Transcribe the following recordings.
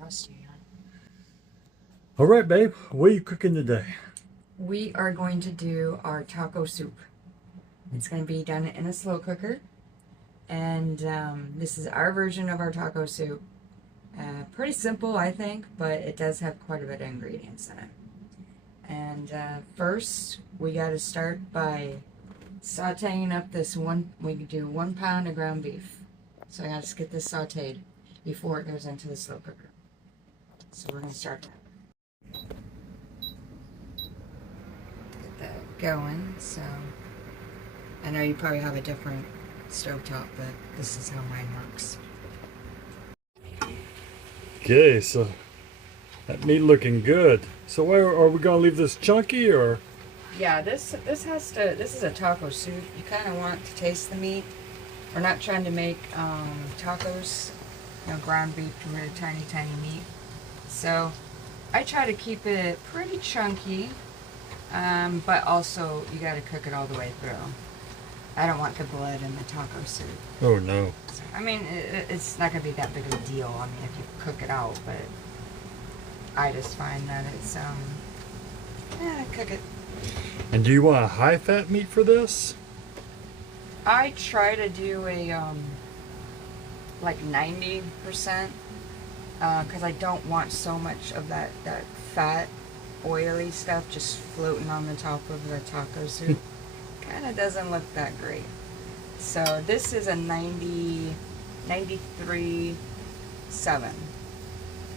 rusty. All right, babe. What are you cooking today? We are going to do our taco soup. It's going to be done in a slow cooker. And this is our version of our taco soup. Pretty simple, I think, but it does have quite a bit of ingredients in it. And first, we got to start by sauteing up this we can do 1 pound of ground beef. So I got to just get this sauteed before it goes into the slow cooker. So we're going to start that. Get that going. So I know you probably have a different stovetop, but this is how mine works. Okay, so that meat looking good. So where are we gonna leave this chunky or? Yeah, this is a taco soup. You kind of want to taste the meat. We're not trying to make tacos, ground beef to really tiny meat. So I try to keep it pretty chunky, but also you got to cook it all the way through. I don't want the blood in the taco soup. Oh no. So, I mean, it's not gonna be that big of a deal. I mean, if you cook it out, but I just find that it's cook it. And do you want a high fat meat for this? I try to do a like 90%, because I don't want so much of that fat, oily stuff just floating on the top of the taco soup. Kind of doesn't look that great. So this is a 93.7.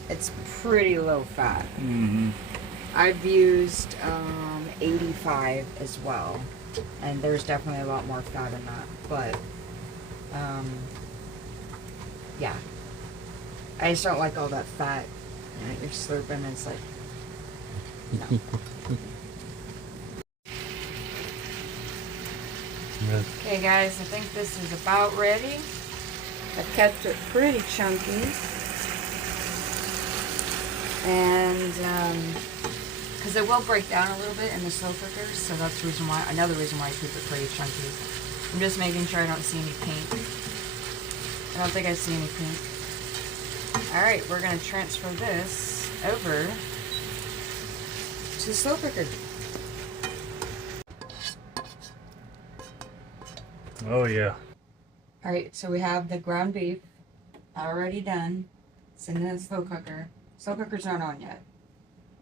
It's pretty low fat. Mm-hmm. I've used 85 as well, and there's definitely a lot more fat in that, but yeah, I just don't like all that fat. You're slurping and it's like, no. Okay guys, I think this is about ready. I've kept it pretty chunky. And because it will break down a little bit in the slow cooker, so that's the reason why, another reason why I keep it pretty chunky. I'm just making sure I don't see any pink. I don't think I see any pink. Alright, we're going to transfer this over to the slow cooker. Oh yeah. Alright, so we have the ground beef already done. It's in the slow cooker. Slow cooker's not on yet.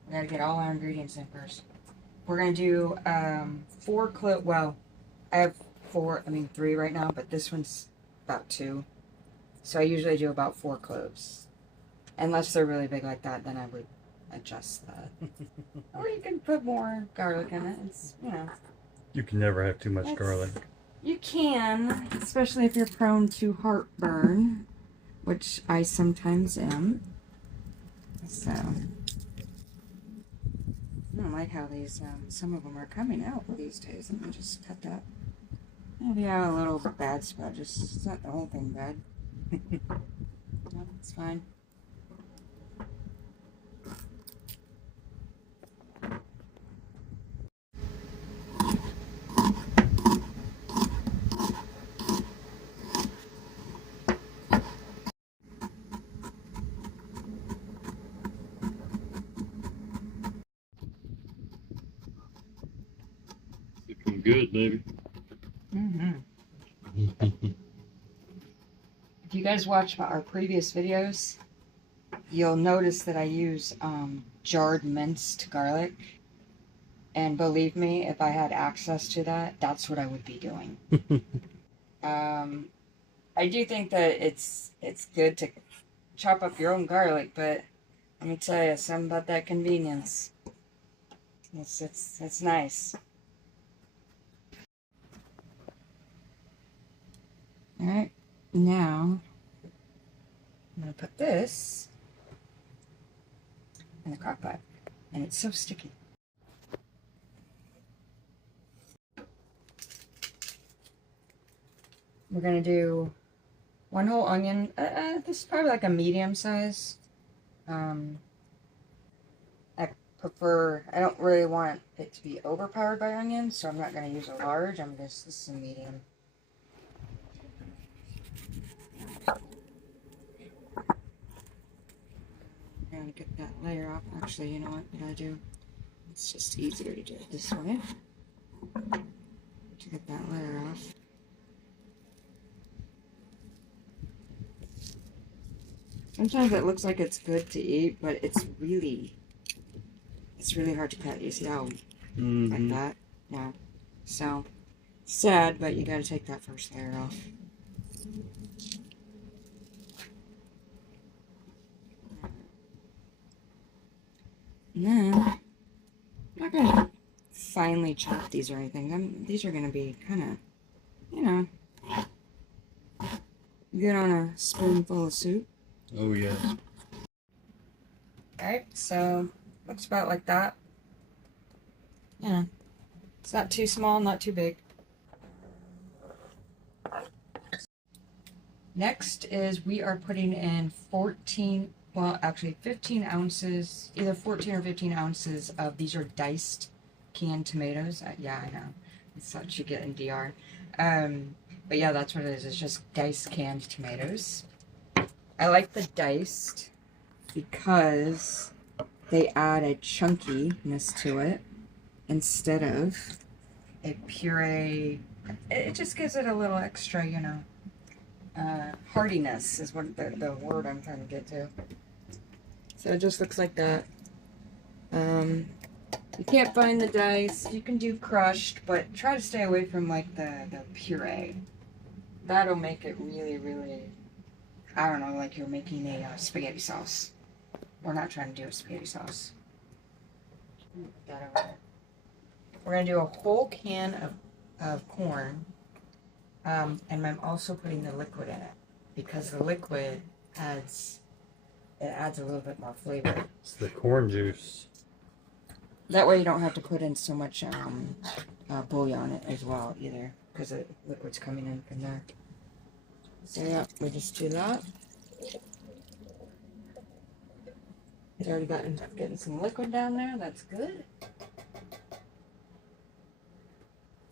We gotta get all our ingredients in first. We're gonna do 4 cloves. Well, I have 3 right now, but this one's about 2. So I usually do about 4 cloves. Unless they're really big like that, then I would adjust that. Or you can put more garlic in it. It's, You can never have too much garlic. You can, especially if you're prone to heartburn, which I sometimes am. So, I don't like how these, some of them are coming out these days. Let me just cut that. Maybe I have a little bad spot, it's not the whole thing bad. No, it's fine. Looking good, baby. If you guys watch our previous videos, you'll notice that I use jarred minced garlic. And believe me, if I had access to that, that's what I would be doing. I do think that it's good to chop up your own garlic, but let me tell you something about that convenience. It's nice. Alright, now I'm going to put this in the crock pot. And it's so sticky. We're going to do 1 whole onion. This is probably like a medium size. I don't really want it to be overpowered by onions, so I'm not going to use a large. This is a medium. trying to get that layer off. Actually, you know what I do? It's just easier to do it this way. To get that layer off. Sometimes it looks like it's good to eat, but it's really hard to cut. You see how like that? Yeah. So sad, but you got to take that first layer off. And then I'm not gonna finely chop these or anything. These are gonna be kind of, you know, good on a spoonful of soup. Oh yeah. Alright, so looks about like that. Yeah. It's not too small, not too big. Next is we are putting in 15 ounces, either 14 or 15 ounces of, these are diced canned tomatoes. Yeah, I know. It's what you get in DR. But yeah, that's what it is. It's just diced canned tomatoes. I like the diced because they add a chunkiness to it instead of a puree. It just gives it a little extra, you know, heartiness is what the word I'm trying to get to. So it just looks like that. You can't find the dice. You can do crushed, but try to stay away from like the puree. That'll make it really, really, I don't know, like you're making a spaghetti sauce. We're not trying to do a spaghetti sauce. Put that over there. We're going to do a whole can of corn. And I'm also putting the liquid in it because the liquid adds a little bit more flavor. It's the corn juice. That way you don't have to put in so much bouillon as well either because the liquid's coming in from there. So yeah, we just do that. It's already getting some liquid down there. That's good.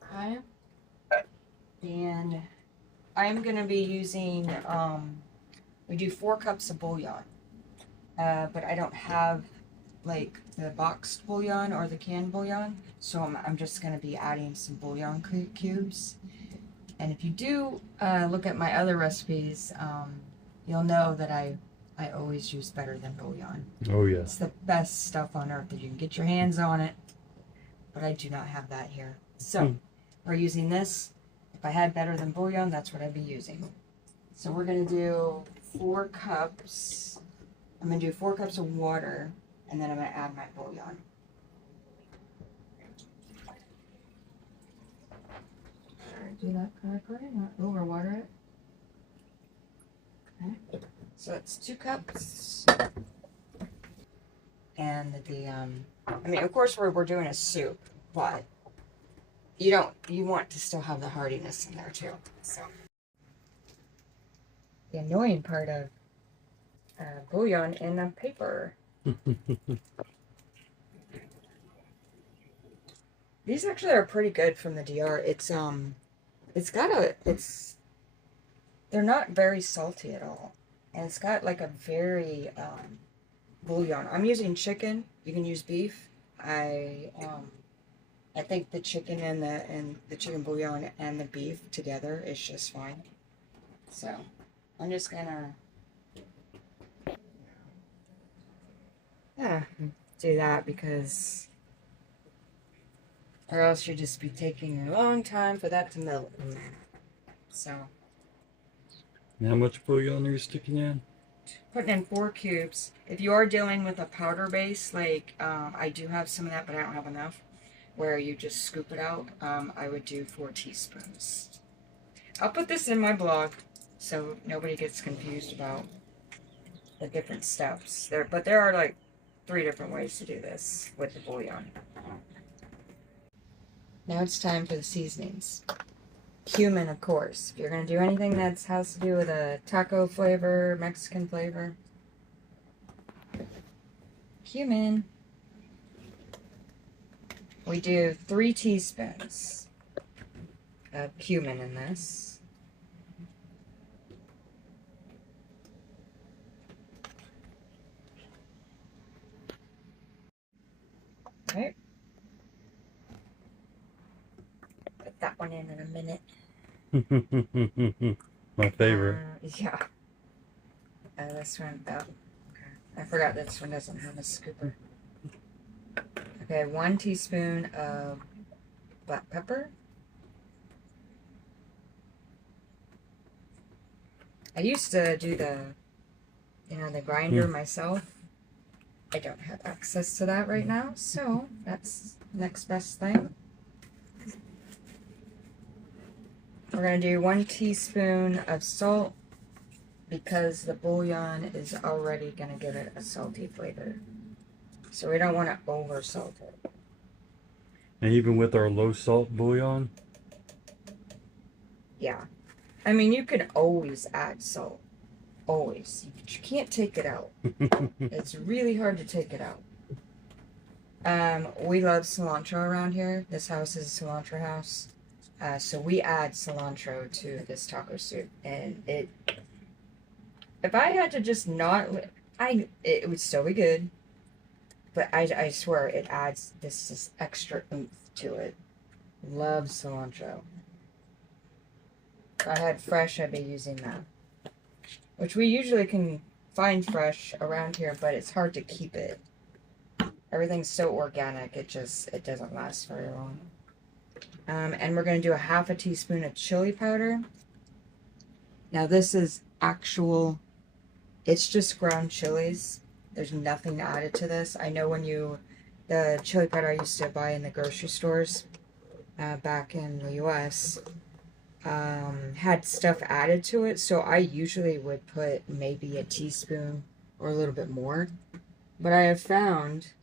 Okay. And I'm going to be using, we do 4 cups of bouillon. But I don't have like the boxed bouillon or the canned bouillon. So I'm just going to be adding some bouillon cubes. And if you do look at my other recipes, you'll know that I always use better than bouillon. Oh yeah. It's the best stuff on earth if you can get your hands on it. But I do not have that here. So we're using this. If I had better than bouillon, that's what I'd be using. So we're going to do 4 cups. I'm going to do 4 cups of water, and then I'm going to add my bouillon. Do that correctly, not overwater it. Okay. So it's 2 cups. And I mean, of course we're doing a soup, but you want to still have the heartiness in there too. So the annoying part of bouillon in a paper. These actually are pretty good from the DR. They're not very salty at all. And it's got like a very bouillon. I'm using chicken. You can use beef. I think the chicken and the chicken bouillon and the beef together is just fine. So I'm just gonna do that because, or else you'd just be taking a long time for that to melt. So. How much bouillon are you sticking in? Putting in 4 cubes. If you are dealing with a powder base, like I do have some of that, but I don't have enough, where you just scoop it out, I would do 4 teaspoons. I'll put this in my blog so nobody gets confused about the different steps. But there are like 3 different ways to do this with the bouillon. Now it's time for the seasonings. Cumin, of course. If you're going to do anything that has to do with a taco flavor, Mexican flavor. Cumin. We do 3 teaspoons of cumin in this. Okay. Put that one in a minute. My favorite. Yeah. This one, oh, okay. I forgot this one doesn't have a scooper. Okay, 1 teaspoon of black pepper. I used to do the grinder myself. I don't have access to that right now, so that's next best thing. We're going to do 1 teaspoon of salt because the bouillon is already going to give it a salty flavor. So we don't want to over salt it. And even with our low salt bouillon? Yeah. I mean, you can always add salt. Always. But you can't take it out. It's really hard to take it out. We love cilantro around here. This house is a cilantro house. So we add cilantro to this taco soup. And if I had to just not, it would still be good. But I swear it adds this extra oomph to it. Love cilantro. If I had fresh, I'd be using that. Which we usually can find fresh around here, but it's hard to keep it. Everything's so organic, it doesn't last very long. And we're going to do a 1/2 teaspoon of chili powder. Now this is actual, it's just ground chilies. There's nothing added to this. I know the chili powder I used to buy in the grocery stores back in the US had stuff added to it, so I usually would put maybe a teaspoon or a little bit more. But I have found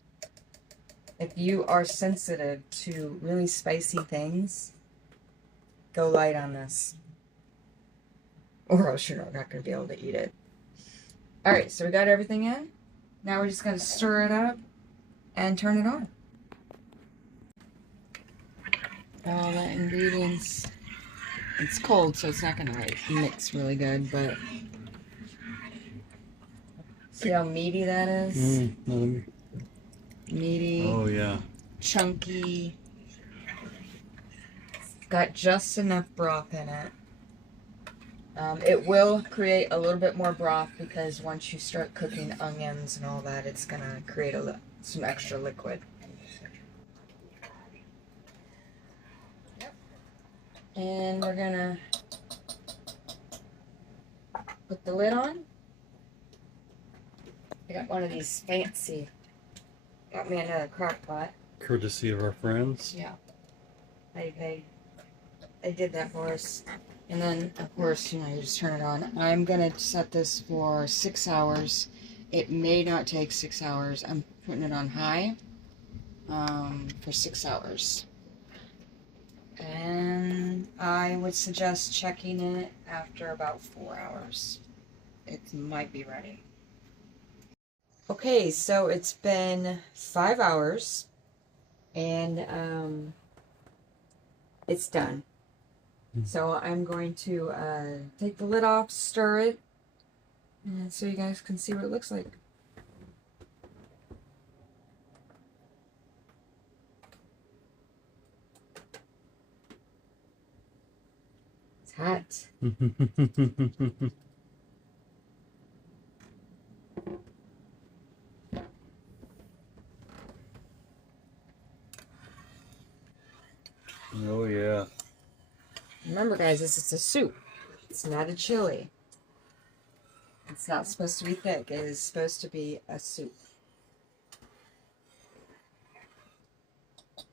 if you are sensitive to really spicy things, go light on this, or else you're not going to be able to eat it. Alright, so we got everything in. Now we're just going to stir it up and turn it on. All the ingredients. It's cold, so it's not going to mix really good, but see how meaty that is? Meaty. Oh, yeah. Chunky. Got just enough broth in it. It will create a little bit more broth because once you start cooking onions and all that, it's going to create some extra liquid. Yep. And we're going to put the lid on. I got one of these fancy. Got me another Crockpot. Courtesy of our friends. Yeah. They did that for us. And then, of course, you just turn it on. I'm going to set this for 6 hours. It may not take 6 hours. I'm putting it on high for 6 hours. And I would suggest checking it after about 4 hours. It might be ready. Okay, so it's been 5 hours. And it's done. So I'm going to take the lid off, stir it, and so you guys can see what it looks like. It's hot. Oh, yeah. Remember, guys, this is a soup. It's not a chili. It's not supposed to be thick. It is supposed to be a soup.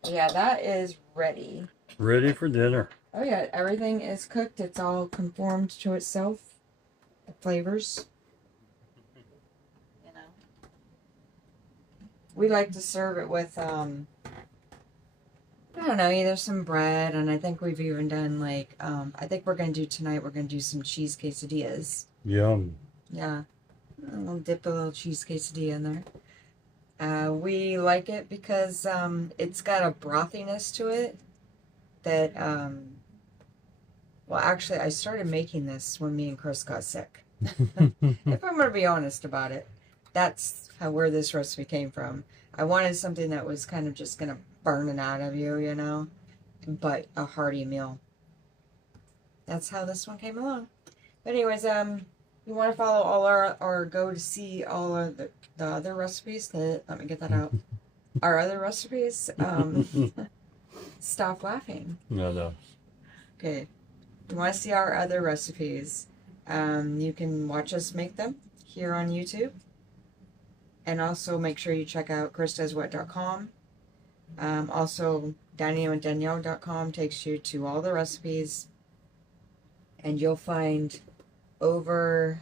Yeah, that is ready. Ready for dinner. Oh, yeah, everything is cooked. It's all conformed to itself. The flavors. You know. We like to serve it with, I don't know, either some bread, and I think we've even done, like, I think we're going to do tonight, we're going to do some cheese quesadillas. Yum. Yeah. I'll dip a little cheese quesadilla in there. We like it because it's got a brothiness to it that, well, actually, I started making this when me and Chris got sick. If I'm going to be honest about it. that's where this recipe came from. I wanted something that was kind of just gonna burn it out of you, you know, but a hearty meal. That's how this one came along. But anyways, you want to follow all our, or go to see all of the other recipes. Let me get that out. Our other recipes. Stop laughing. No. Okay. You want to see our other recipes? You can watch us make them here on YouTube. And also make sure you check out chrisdoswhat.com. Also, Danielle.com takes you to all the recipes. And you'll find over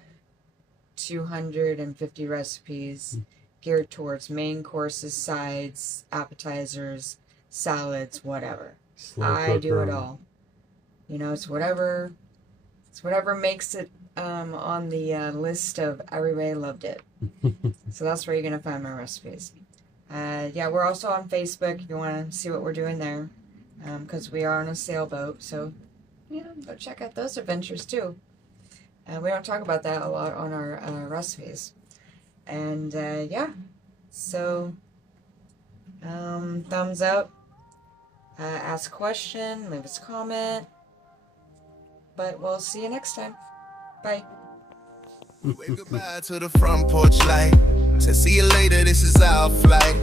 250 recipes geared towards main courses, sides, appetizers, salads, whatever. I do it all. You know, it's whatever makes it on the list of everybody loved it. So that's where you're gonna find my recipes. Yeah, we're also on Facebook if you want to see what we're doing there, because we are on a sailboat. So yeah, go check out those adventures too. We don't talk about that a lot on our recipes. And yeah, so thumbs up, ask a question, leave us a comment. But we'll see you next time. Bye. Wave goodbye to the front porch light. Said see you later, this is our flight.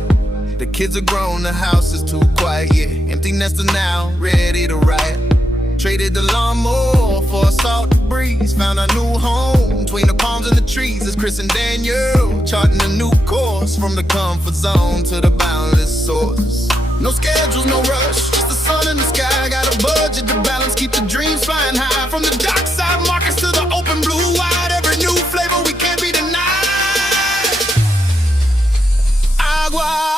The kids are grown, the house is too quiet, yeah. Empty nester now, ready to riot. Traded the lawnmower for a salty breeze. Found a new home between the palms and the trees. It's Chris and Danielle charting a new course, from the comfort zone to the boundless source. No schedules, no rush, just the sun in the sky. Got a budget to balance, keep the dreams flying high. From the dock side markets to the open blue wide, every new flavor we can't be denied. Agua.